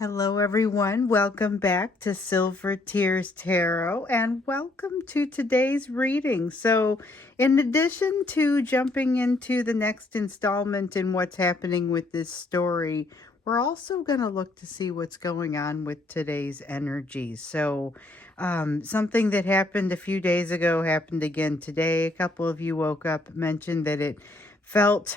Hello, everyone. Welcome back to Silver Tears Tarot and welcome to today's reading. So, in addition to jumping into the next installment in what's happening with this story, we're also going to look to see what's going on with today's energy. So, something that happened a few days ago happened again today. A couple of you woke up, mentioned that it felt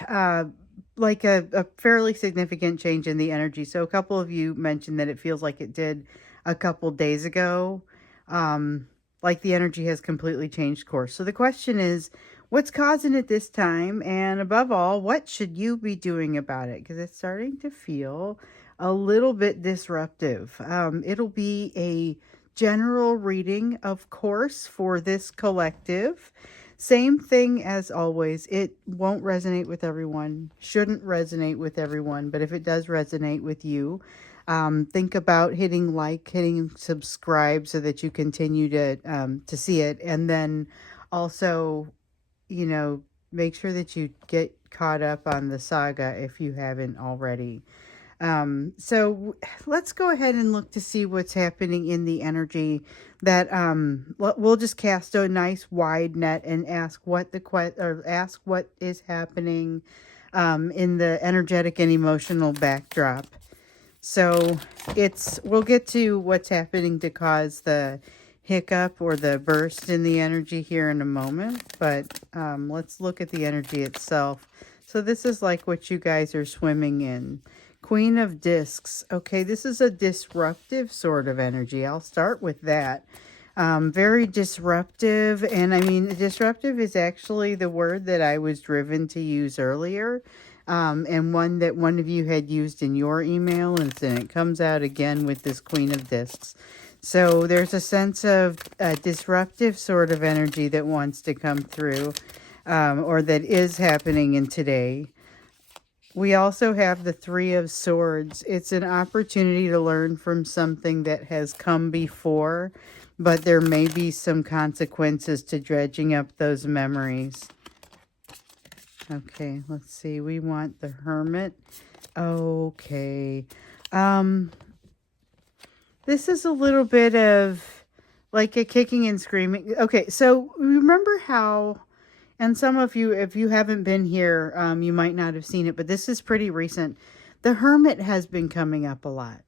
like a fairly significant change in the energy. So a couple of you mentioned that it feels like it did a couple days ago. Like the energy has completely changed course. So the question is, what's causing it this time? And above all, what should you be doing about it? Because it's starting to feel a little bit disruptive. It'll be a general reading, of course, for this collective. Same thing as always. It won't resonate with everyone, shouldn't resonate with everyone, but if it does resonate with you, think about hitting like, hitting subscribe so that you continue to see it. And then also, make sure that you get caught up on the saga if you haven't already. So let's go ahead and look to see what's happening in the energy that we'll just cast a nice wide net and ask what ask what is happening in the energetic and emotional backdrop. So we'll get to what's happening to cause the hiccup or the burst in the energy here in a moment, but let's look at the energy itself. So this is like what you guys are swimming in. Queen of Discs. Okay, this is a disruptive sort of energy. I'll start with that. Very disruptive. And I mean, disruptive is actually the word that I was driven to use earlier. And one that one of you had used in your email. And it comes out again with this Queen of Discs. So there's a sense of a disruptive sort of energy that wants to come through, or that is happening in today. We also have the Three of Swords. It's an opportunity to learn from something that has come before, but there may be some consequences to dredging up those memories. Okay, let's see. We want the Hermit. Okay. This is a little bit of like a kicking and screaming. Okay, so remember how... And some of you, if you haven't been here, you might not have seen it, but this is pretty recent. The Hermit has been coming up a lot.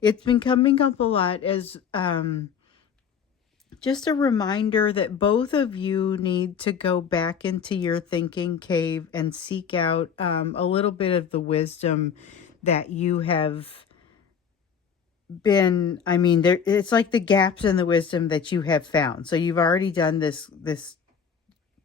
It's been coming up a lot as just a reminder that both of you need to go back into your thinking cave and seek out a little bit of the wisdom that you have been... I mean, it's like the gaps in the wisdom that you have found. So you've already done this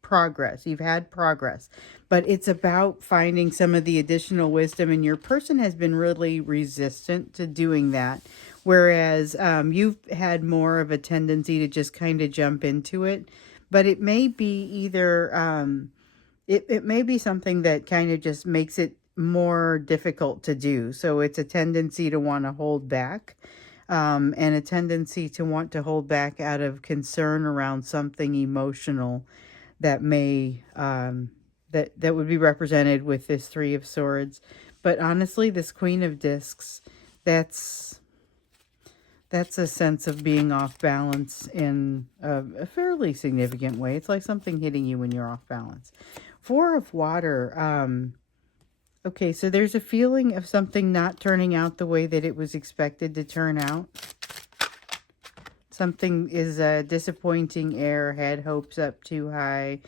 progress. You've had progress, but it's about finding some of the additional wisdom, and your person has been really resistant to doing that, whereas you've had more of a tendency to just kind of jump into it. But it may be either it may be something that kind of just makes it more difficult to do. So it's a tendency to want to hold back, and a tendency to want to hold back out of concern around something emotional that may that would be represented with this Three of Swords. But honestly, this Queen of Discs, that's a sense of being off balance in a fairly significant way. It's like something hitting you when you're off balance. Four of Water. Okay, so there's a feeling of something not turning out the way that it was expected to turn out. Something is a disappointing air, had hopes up too high.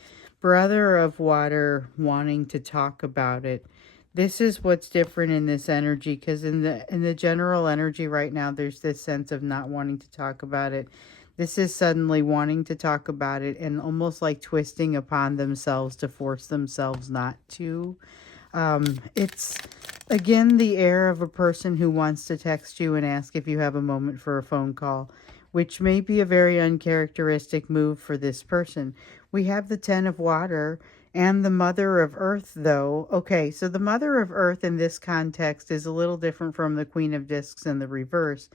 Brother of Water wanting to talk about it. This is what's different in this energy, because in the general energy right now, there's this sense of not wanting to talk about it. This is suddenly wanting to talk about it and almost like twisting upon themselves to force themselves not to. It's again the air of a person who wants to text you and ask if you have a moment for a phone call, which may be a very uncharacteristic move for this person. We have the Ten of Water and the Mother of Earth, though. Okay, so the Mother of Earth in this context is a little different from the Queen of Discs in the reverse.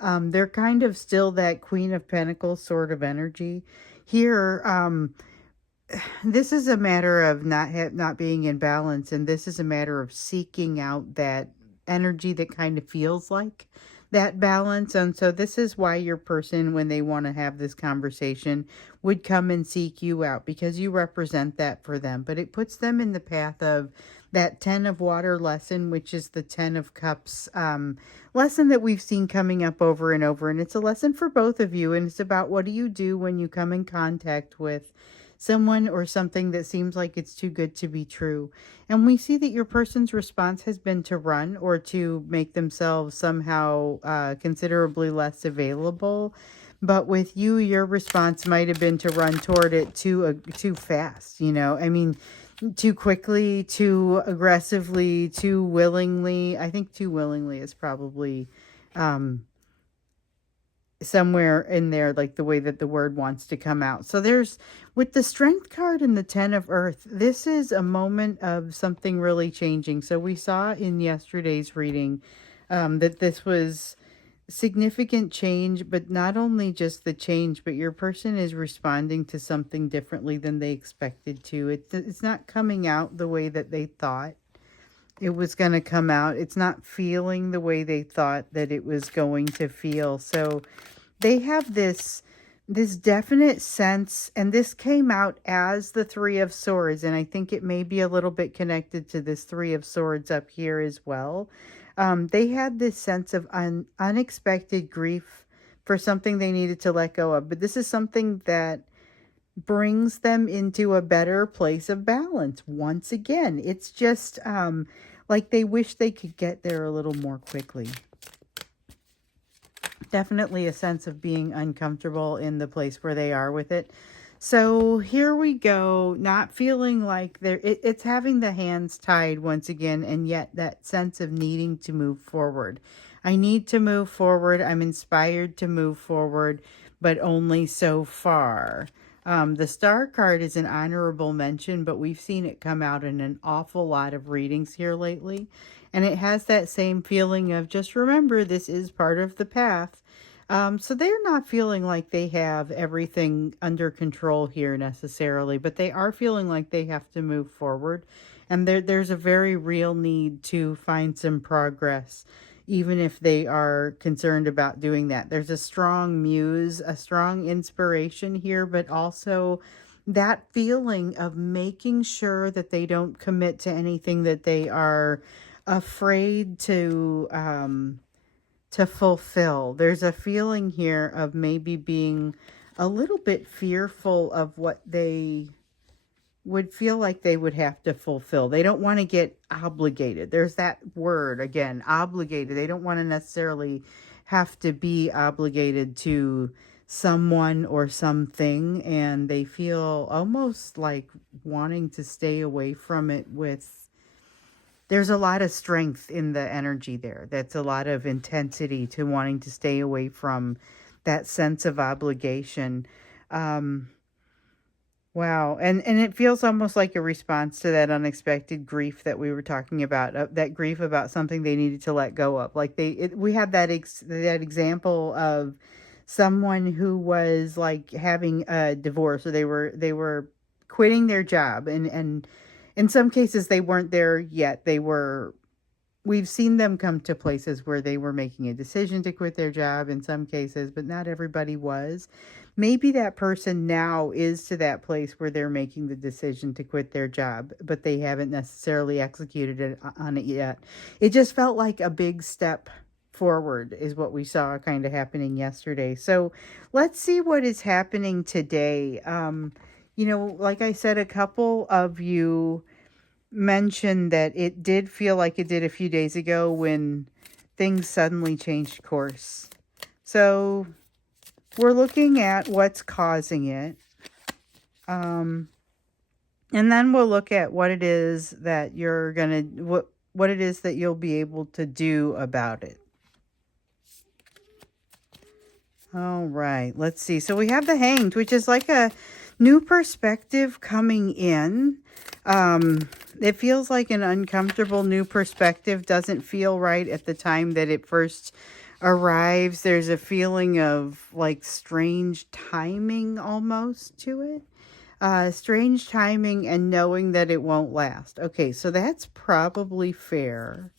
They're kind of still that Queen of Pentacles sort of energy. Here, this is a matter of not being in balance, and this is a matter of seeking out that energy that kind of feels like that balance. And so this is why your person, when they want to have this conversation, would come and seek you out, because you represent that for them. But it puts them in the path of that 10 of water lesson, which is the 10 of cups lesson that we've seen coming up over and over. And it's a lesson for both of you. And it's about, what do you do when you come in contact with someone or something that seems like it's too good to be true? And we see that your person's response has been to run, or to make themselves somehow considerably less available. But with you, your response might have been to run toward it too fast. I mean, too quickly, too aggressively, too willingly. I think too willingly is probably somewhere in there, like the way that the word wants to come out. So there's, with the Strength card and the 10 of Earth, this is a moment of something really changing. So we saw in yesterday's reading that this was significant change, but not only just the change, but your person is responding to something differently than they expected to. It's not coming out the way that they thought it was going to come out. It's not feeling the way they thought that it was going to feel. So they have this definite sense, and this came out as the Three of Swords, and I think it may be a little bit connected to this Three of Swords up here as well. They had this sense of unexpected grief for something they needed to let go of, but this is something that brings them into a better place of balance. Once again, it's just like they wish they could get there a little more quickly. Definitely a sense of being uncomfortable in the place where they are with it. So here we go, not feeling like it's having the hands tied once again, and yet that sense of needing to move forward. I need to move forward. I'm inspired to move forward, but only so far. The Star card is an honorable mention, but we've seen it come out in an awful lot of readings here lately. And it has that same feeling of, just remember, this is part of the path. So they're not feeling like they have everything under control here necessarily, but they are feeling like they have to move forward. And there's a very real need to find some progress, even if they are concerned about doing that. There's a strong muse, a strong inspiration here, but also that feeling of making sure that they don't commit to anything that they are afraid to fulfill. There's a feeling here of maybe being a little bit fearful of what they would feel like they would have to fulfill. They don't want to get obligated. There's that word again, obligated. They don't want to necessarily have to be obligated to someone or something, and they feel almost like wanting to stay away from it. There's a lot of strength in the energy there. That's a lot of intensity to wanting to stay away from that sense of obligation. Wow. And it feels almost like a response to that unexpected grief that we were talking about, that grief about something they needed to let go of. Like we had that example of someone who was like having a divorce, or they were quitting their job, and in some cases they weren't there yet. We've seen them come to places where they were making a decision to quit their job in some cases, but not everybody was. Maybe that person now is to that place where they're making the decision to quit their job, but they haven't necessarily executed it on it yet. It just felt like a big step forward is what we saw kind of happening yesterday. So let's see what is happening today. Like I said, a couple of you mentioned that it did feel like it did a few days ago when things suddenly changed course. So we're looking at what's causing it. And then we'll look at what it is that what it is that you'll be able to do about it. All right, let's see. So we have the Hanged, which is like a new perspective coming in. It feels like an uncomfortable new perspective. Doesn't feel right at the time that it first arrives. There's a feeling of like strange timing almost to it. Strange timing and knowing that it won't last. Okay, so that's probably fair.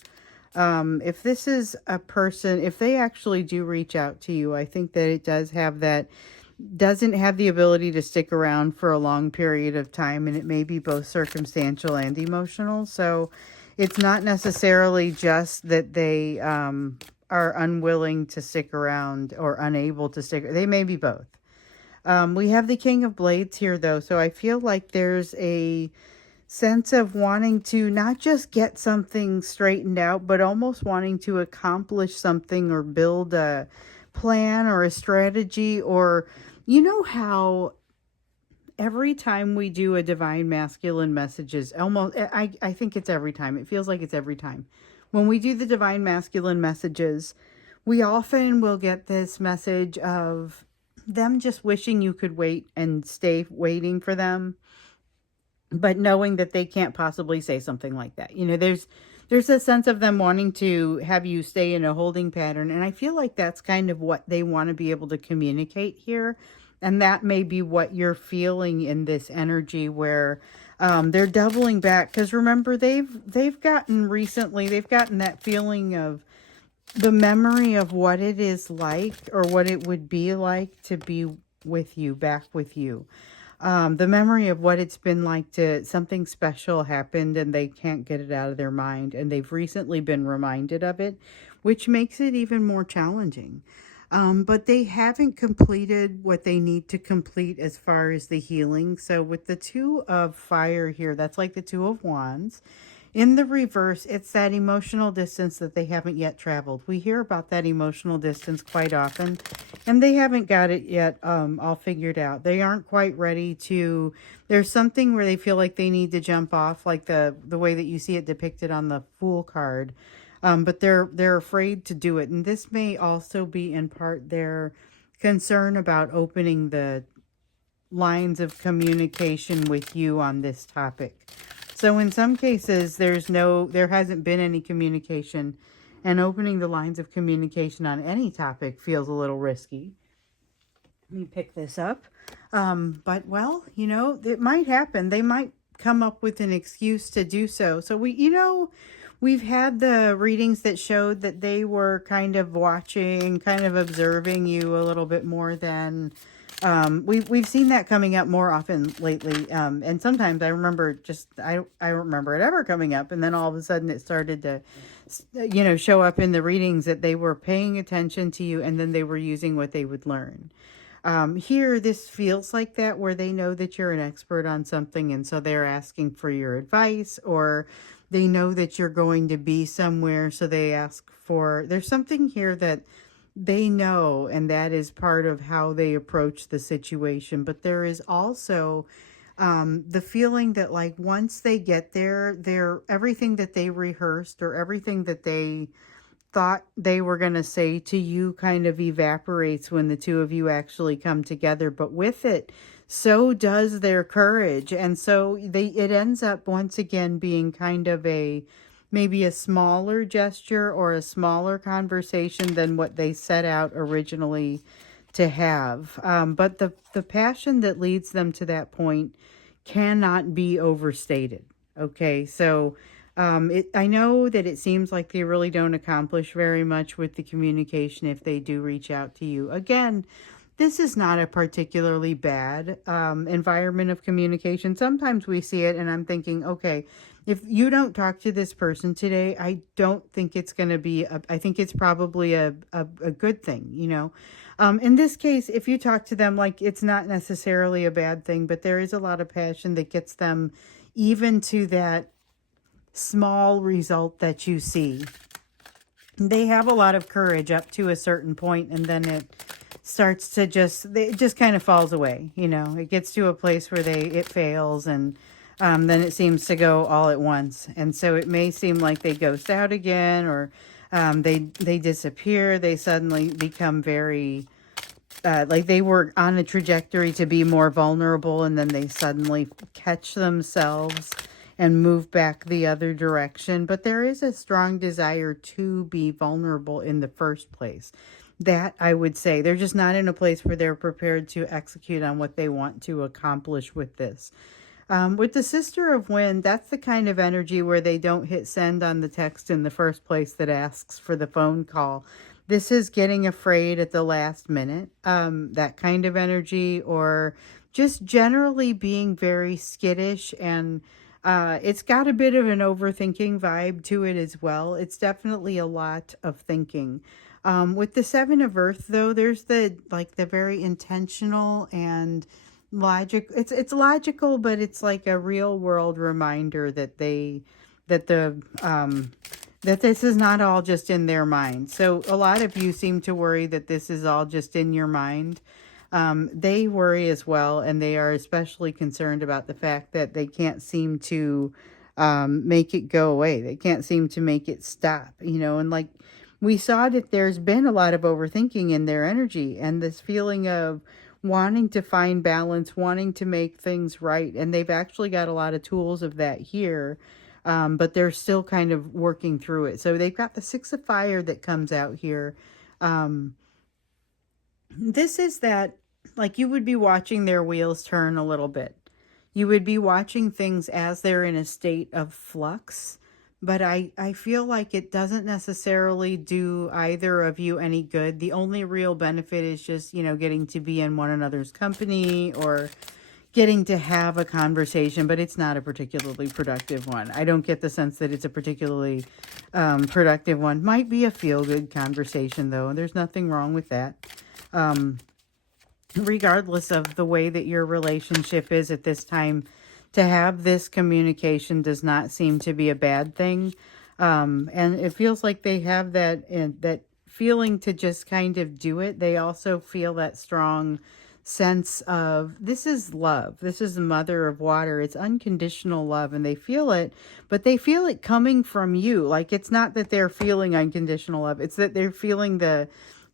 If this is a person, if they actually do reach out to you, I think that it doesn't have the ability to stick around for a long period of time, and it may be both circumstantial and emotional. So it's not necessarily just that they are unwilling to stick around or unable to stick. They may be both. We have the King of Blades here, though, so I feel like there's a sense of wanting to not just get something straightened out, but almost wanting to accomplish something or build a plan or a strategy. Or you know how every time we do a divine masculine messages, almost, I think it's every time, it feels like it's every time when we do the divine masculine messages, we often will get this message of them just wishing you could wait and stay waiting for them, but knowing that they can't possibly say something like that. There's a sense of them wanting to have you stay in a holding pattern, and I feel like that's kind of what they want to be able to communicate here. And that may be what you're feeling in this energy, where they're doubling back, because remember, they've gotten that feeling of the memory of what it is like, or what it would be like to be with you, back with you. The memory of what it's been like to something special happened and they can't get it out of their mind, and they've recently been reminded of it, which makes it even more challenging. But they haven't completed what they need to complete as far as the healing. So with the Two of Fire here, that's like the Two of Wands. In the reverse, it's that emotional distance that they haven't yet traveled. We hear about that emotional distance quite often, and they haven't got it yet all figured out. They aren't quite ready to, there's something where they feel like they need to jump off, like the way that you see it depicted on the Fool card. But they're afraid to do it. And this may also be in part their concern about opening the lines of communication with you on this topic. So in some cases, there hasn't been any communication, and opening the lines of communication on any topic feels a little risky. Let me pick this up. But well, it might happen. They might come up with an excuse to do so. So we've had the readings that showed that they were kind of watching, kind of observing you a little bit more than we've seen that coming up more often lately. And sometimes I remember I don't remember it ever coming up, and then all of a sudden it started to show up in the readings that they were paying attention to you, and then they were using what they would learn. Here, this feels like that, where they know that you're an expert on something, and so they're asking for your advice, or they know that you're going to be somewhere, so they ask there's something here that they know, and that is part of how they approach the situation. But there is also the feeling that, like, once they get there, everything that they rehearsed, or everything that they thought they were going to say to you, kind of evaporates when the two of you actually come together. But with it, so does their courage. And so it ends up once again being kind of maybe a smaller gesture or a smaller conversation than what they set out originally to have. But the passion that leads them to that point cannot be overstated. Okay, so I know that it seems like they really don't accomplish very much with the communication if they do reach out to you. Again, this is not a particularly bad environment of communication. Sometimes we see it and I'm thinking, okay, if you don't talk to this person today, I don't think it's going to be, I think it's probably a good thing, In this case, if you talk to them, like, it's not necessarily a bad thing, but there is a lot of passion that gets them even to that small result that you see. They have a lot of courage up to a certain point, and then it starts to it just kind of falls away. It gets to a place where it fails, and then it seems to go all at once. And so it may seem like they ghost out again, or they disappear. They suddenly become very, like they were on a trajectory to be more vulnerable, and then they suddenly catch themselves and move back the other direction. But there is a strong desire to be vulnerable in the first place. That, I would say, they're just not in a place where they're prepared to execute on what they want to accomplish with this. With the Sister of Wind, that's the kind of energy where they don't hit send on the text in the first place that asks for the phone call. This is getting afraid at the last minute, that kind of energy, or just generally being very skittish. And it's got a bit of an overthinking vibe to it as well. It's definitely a lot of thinking. With the Seven of Earth, though, there's the very intentional and logic. It's logical, but it's like a real world reminder that that this is not all just in their mind. So a lot of you seem to worry that this is all just in your mind. They worry as well, and they are especially concerned about the fact that they can't seem to make it go away. They can't seem to make it stop, and like we saw that there's been a lot of overthinking in their energy and this feeling of wanting to find balance, wanting to make things right. And they've actually got a lot of tools of that here, but they're still kind of working through it. So they've got the Six of Fire that comes out here. This is that, like, you would be watching their wheels turn a little bit. You would be watching things as they're in a state of flux. But I feel like it doesn't necessarily do either of you any good. The only real benefit is just, getting to be in one another's company or getting to have a conversation, but it's not a particularly productive one. I don't get the sense that it's a particularly productive one. Might be a feel-good conversation, though, and there's nothing wrong with that. Regardless of the way that your relationship is at this time, to have this communication does not seem to be a bad thing. And it feels like they have that feeling to just kind of do it. They also feel that strong sense of, this is love. This is the mother of water. It's unconditional love, and they feel it, but they feel it coming from you. Like, it's not that they're feeling unconditional love. It's that they're feeling the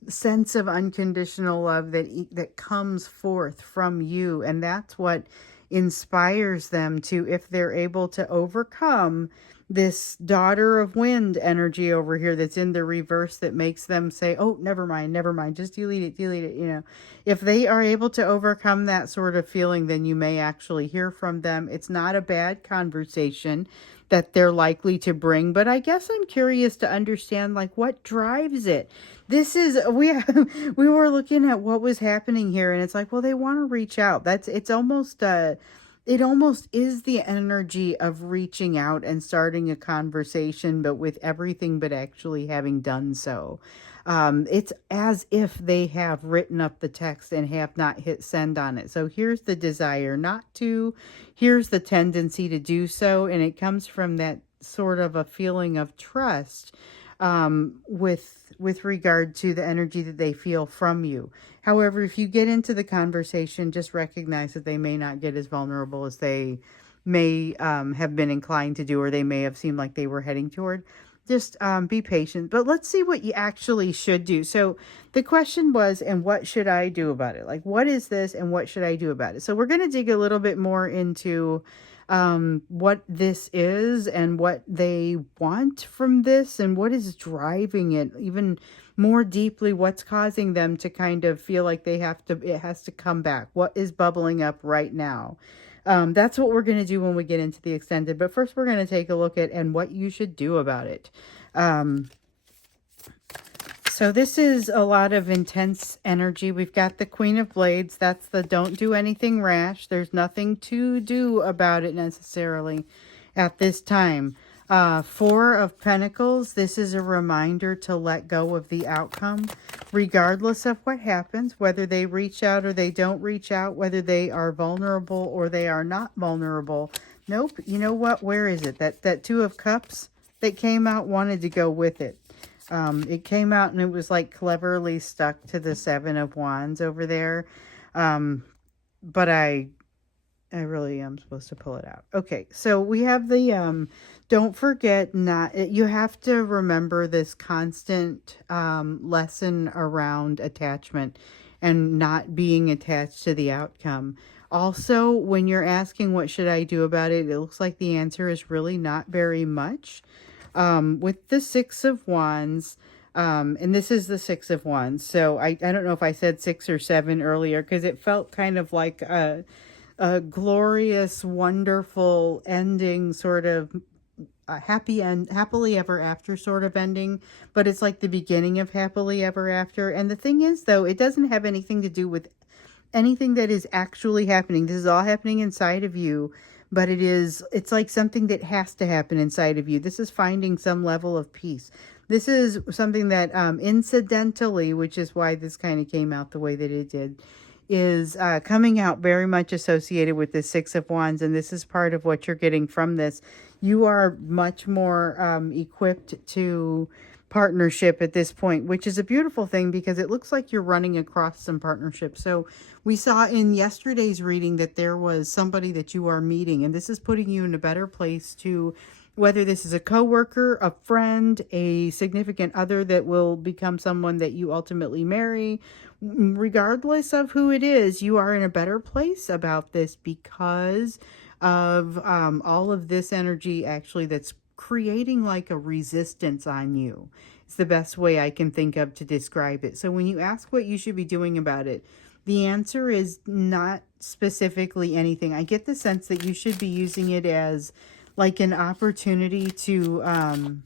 sense of unconditional love that comes forth from you. And that's what inspires them to, if they're able to overcome this daughter of wind energy over here that's in the reverse, that makes them say, oh, never mind, just delete it. If they are able to overcome that sort of feeling, then you may actually hear from them. It's not a bad conversation that they're likely to bring, but I guess I'm curious to understand, like, what drives it. This is, we were looking at what was happening here, and it's like, well, they want to reach out. It almost is the energy of reaching out and starting a conversation, but with everything but actually having done so. It's as if they have written up the text and have not hit send on it. So here's the desire not to, here's the tendency to do so, and it comes from that sort of a feeling of trust with regard to the energy that they feel from you. However, if you get into the conversation, just recognize that they may not get as vulnerable as they may have been inclined to do, or they may have seemed like they were heading toward. Just be patient. But let's see what you actually should do. So the question was, and what should I do about it? Like, what is this and what should I do about it? So we're going to dig a little bit more into what this is and what they want from this and what is driving it, even more deeply, what's causing them to kind of feel like it has to come back. What is bubbling up right now? That's what we're going to do when we get into the extended. But first, we're going to take a look at and what you should do about it. So this is a lot of intense energy. We've got the Queen of Blades. That's the don't do anything rash. There's nothing to do about it necessarily at this time. Four of Pentacles. This is a reminder to let go of the outcome, regardless of what happens, whether they reach out or they don't reach out, whether they are vulnerable or they are not vulnerable. Nope. You know what? Where is it? That Two of Cups that came out wanted to go with it. It came out and it was like cleverly stuck to the Seven of Wands over there. But I really am supposed to pull it out. Okay, so we have the, don't forget, you have to remember this constant lesson around attachment and not being attached to the outcome. Also, when you're asking what should I do about it, it looks like the answer is really not very much. With the Six of Wands, and this is the Six of Wands. So I don't know if I said 6 or 7 earlier, because it felt kind of like a a glorious, wonderful ending, sort of a happily ever after sort of ending, but it's like the beginning of happily ever after. And the thing is, though, it doesn't have anything to do with anything that is actually happening. This is all happening inside of you, but it's like something that has to happen inside of you. This is finding some level of peace. This is something that incidentally, which is why this kind of came out the way that it did, is coming out very much associated with the Six of Wands, and this is part of what you're getting from this. You are much more equipped to partnership at this point, which is a beautiful thing because it looks like you're running across some partnerships. So we saw in yesterday's reading that there was somebody that you are meeting, and this is putting you in a better place to, whether this is a coworker, a friend, a significant other that will become someone that you ultimately marry, regardless of who it is, you are in a better place about this because of all of this energy actually that's creating like a resistance on you. It's the best way I can think of to describe it. So when you ask what you should be doing about it, the answer is not specifically anything. I get the sense that you should be using it as like an opportunity to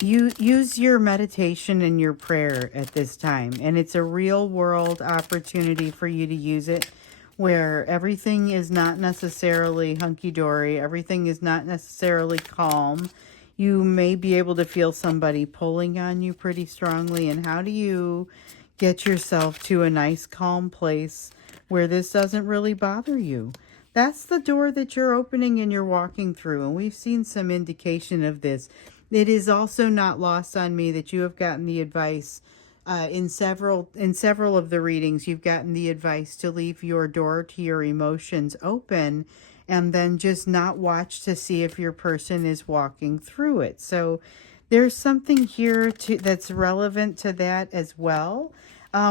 you use your meditation and your prayer at this time. And it's a real world opportunity for you to use it where everything is not necessarily hunky-dory. Everything is not necessarily calm. You may be able to feel somebody pulling on you pretty strongly. And how do you get yourself to a nice calm place where this doesn't really bother you? That's the door that you're opening and you're walking through. And we've seen some indication of this. It is also not lost on me that you have gotten the advice in several of the readings. You've gotten the advice to leave your door to your emotions open and then just not watch to see if your person is walking through it. So there's something here that's relevant to that as well.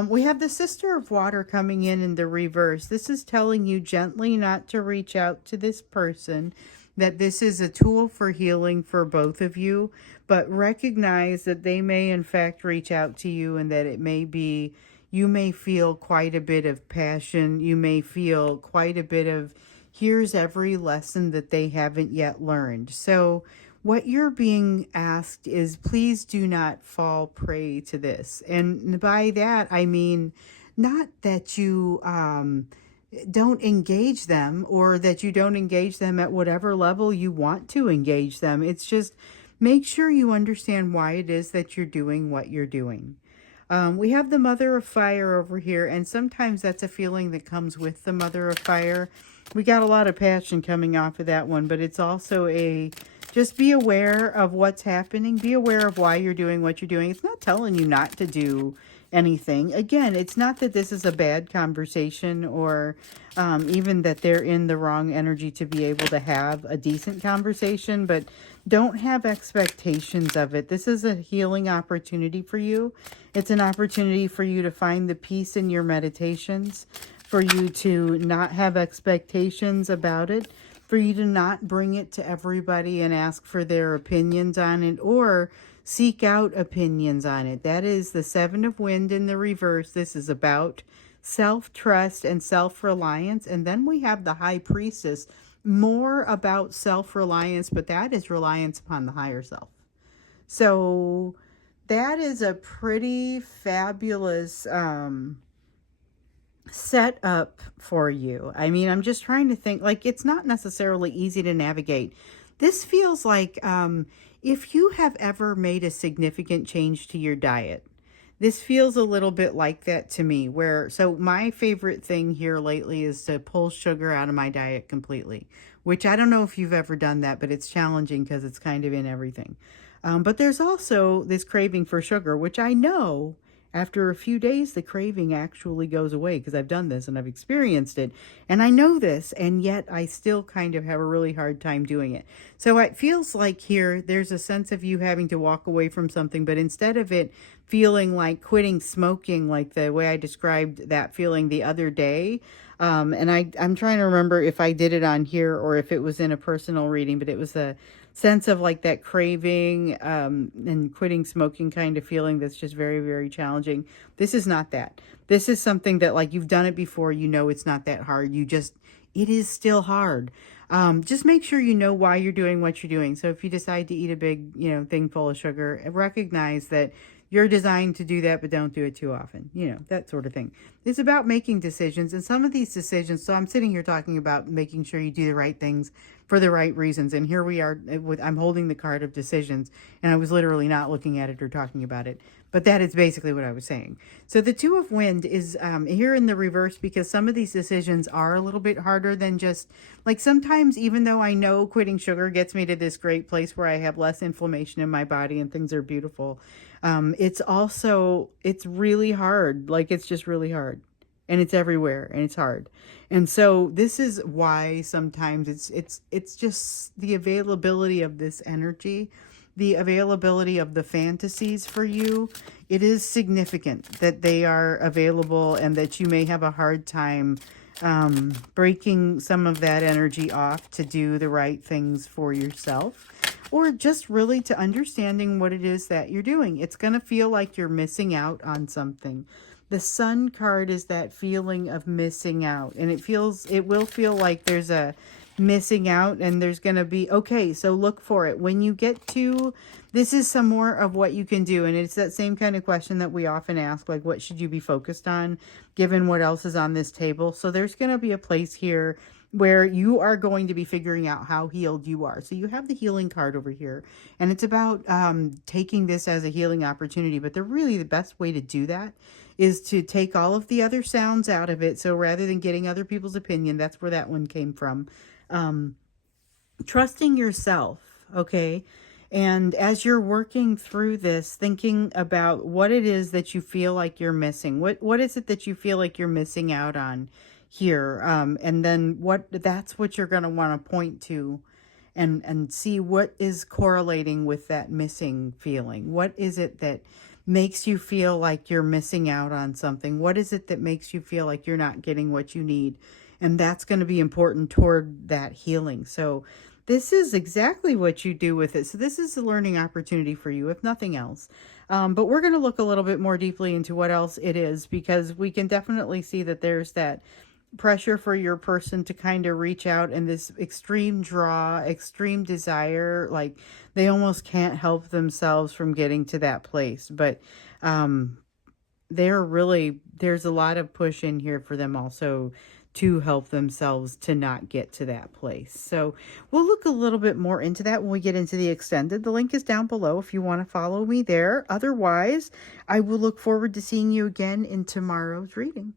We have the Sister of Water coming in the reverse. This is telling you gently not to reach out to this person, that this is a tool for healing for both of you, but recognize that they may in fact reach out to you and that it may be, you may feel quite a bit of passion. You may feel quite a bit of, here's every lesson that they haven't yet learned. So what you're being asked is, please do not fall prey to this. And by that, I mean, not that you don't engage them or that you don't engage them at whatever level you want to engage them. It's just make sure you understand why it is that you're doing what you're doing. We have the Mother of Fire over here, and sometimes that's a feeling that comes with the Mother of Fire. We got a lot of passion coming off of that one, but it's also just be aware of what's happening. Be aware of why you're doing what you're doing. It's not telling you not to do anything. Again, it's not that this is a bad conversation or even that they're in the wrong energy to be able to have a decent conversation, but don't have expectations of it. This is a healing opportunity for you. It's an opportunity for you to find the peace in your meditations, for you to not have expectations about it, for you to not bring it to everybody and ask for their opinions on it or seek out opinions on it. That is the Seven of Wind in the reverse. This is about self-trust and self-reliance. And then we have the High Priestess, more about self-reliance, but that is reliance upon the higher self. So that is a pretty fabulous set up for you. I mean, I'm just trying to think, like, it's not necessarily easy to navigate. This feels like if you have ever made a significant change to your diet, this feels a little bit like that to me, so my favorite thing here lately is to pull sugar out of my diet completely, which I don't know if you've ever done that, but it's challenging because it's kind of in everything. But there's also this craving for sugar, which I know after a few days, the craving actually goes away because I've done this and I've experienced it. And I know this, and yet I still kind of have a really hard time doing it. So it feels like here, there's a sense of you having to walk away from something, but instead of it feeling like quitting smoking, like the way I described that feeling the other day, and I'm trying to remember if I did it on here or if it was in a personal reading, but it was sense of like that craving and quitting smoking kind of feeling that's just very, very challenging. This is not that. This is something that like you've done it before, you know it's not that hard. It is still hard. Just make sure you know why you're doing what you're doing. So if you decide to eat a big, thing full of sugar, recognize that you're designed to do that, but don't do it too often. That sort of thing. It's about making decisions. And some of these decisions, so I'm sitting here talking about making sure you do the right things for the right reasons. And here we are I'm holding the card of decisions, and I was literally not looking at it or talking about it. But that is basically what I was saying. So the Two of Wind is here in the reverse because some of these decisions are a little bit harder than just, like sometimes even though I know quitting sugar gets me to this great place where I have less inflammation in my body and things are beautiful, it's really hard. Like it's just really hard. And it's everywhere and it's hard. And so this is why sometimes it's just the availability of this energy, the availability of the fantasies for you. It is significant that they are available and that you may have a hard time breaking some of that energy off to do the right things for yourself, or just really to understanding what it is that you're doing. It's going to feel like you're missing out on something. The Sun card is that feeling of missing out, and it will feel like there's a missing out, and there's going to be, okay, so look for it. When you get to, this is some more of what you can do, and it's that same kind of question that we often ask, like, what should you be focused on, given what else is on this table? So there's going to be a place here where you are going to be figuring out how healed you are. So you have the healing card over here, and it's about taking this as a healing opportunity. But the best way to do that is to take all of the other sounds out of it. So rather than getting other people's opinion, that's where that one came from. Trusting yourself, okay? And as you're working through this, thinking about what it is that you feel like you're missing. What is it that you feel like you're missing out on here? And then that's what you're going to want to point to and see what is correlating with that missing feeling. What is it that makes you feel like you're missing out on something? What is it that makes you feel like you're not getting what you need? And that's going to be important toward that healing. So this is exactly what you do with it. So this is a learning opportunity for you, if nothing else. But we're going to look a little bit more deeply into what else it is, because we can definitely see that there's that pressure for your person to kind of reach out, and this extreme draw, extreme desire, like they almost can't help themselves from getting to that place. But there's a lot of push in here for them also to help themselves to not get to that place. So we'll look a little bit more into that when we get into the extended. The link is down below if you want to follow me there. Otherwise, I will look forward to seeing you again in tomorrow's reading.